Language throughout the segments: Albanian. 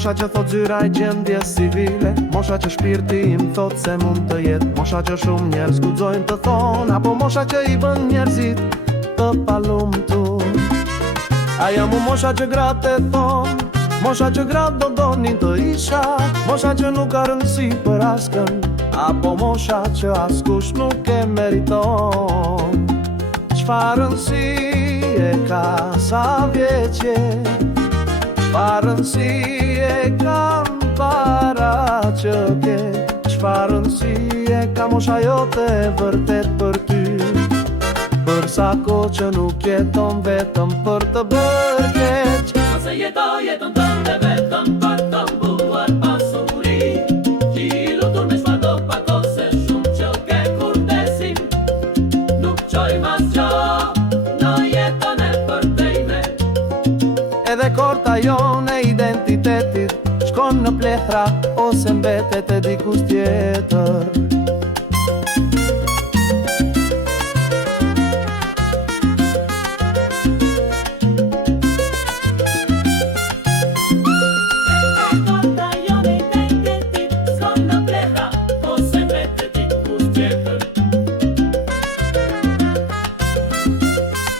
Mosha që thot zyra i gjendje civile, mosha që shpirti im thot se mund të jet, mosha që shumë njerëz guxojnë të thon, apo mosha që i bën njerëzit të palumtur. Ajo mu mosha që gratë e thon, mosha që gratë do donin të isha, mosha që nuk ka rëndësi për askën, apo mosha që askush nuk e meriton. Çfarë rëndësi e ka sa vjeqe, çfarë rëndësi e kam para që ke, çfarë rëndësi e ka mosha jote vërtet për ty. Për sa ko që nuk jeton vetëm për të bërë keq, ose jeton tënde vetëm për të mbuar pasuri, që i lutur me shfardo pak ose shumë që ke kurdesin, nuk qoj mas gjo në jetën e përtejme. edhe korta jone identitetit shkon në plethra ose mbetet e dikus tjetër.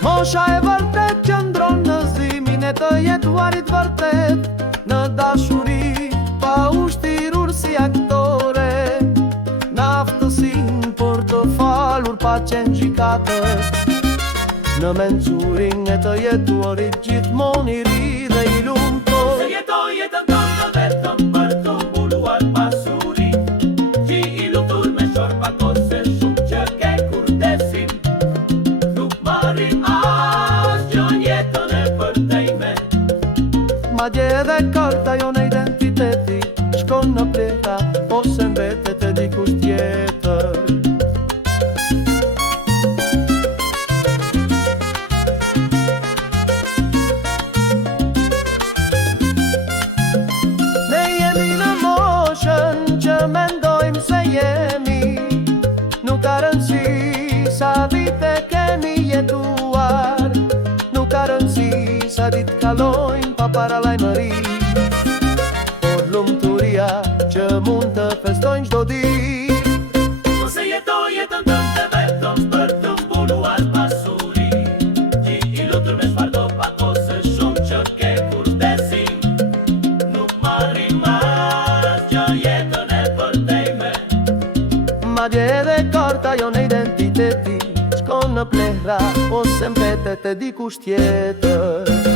Mosha e vërtet qëndron në zdimin e të jetuarit vërtet, në dashuri pa ushtirur si aktore, në aftësin për të falur pa qenë gjikatës, në mençurin e të jetuarit gjithmon i ri dhe i lumtur. Se jetoj jetën tënde vetëm për të mbuluar pasuri, që i lutur me shorpa ose shumë që ke kurdesin, nuk marrin madje edhe karta jo në identiteti shkon në pleta ose mbetet e dikush tjetër. Ne jemi në moshën që mendojmë se jemi, nuk ka rëndësi sa vite kemi jetuar, nuk ka rëndësi sa ditë kalojnë pa paralajmëri, por lumturia që mund të festojnë çdo ditë. Ose jetoj jetën tënde vetëm për të mbuluar pasuri, që i lutur me shfardo pak ose shumë që ke kurdesin, nuk marrin mas gjë jetën e përtejme. Madje edhe karta jo në identiteti shkon në plehra ose mbetet e dikush tjetër.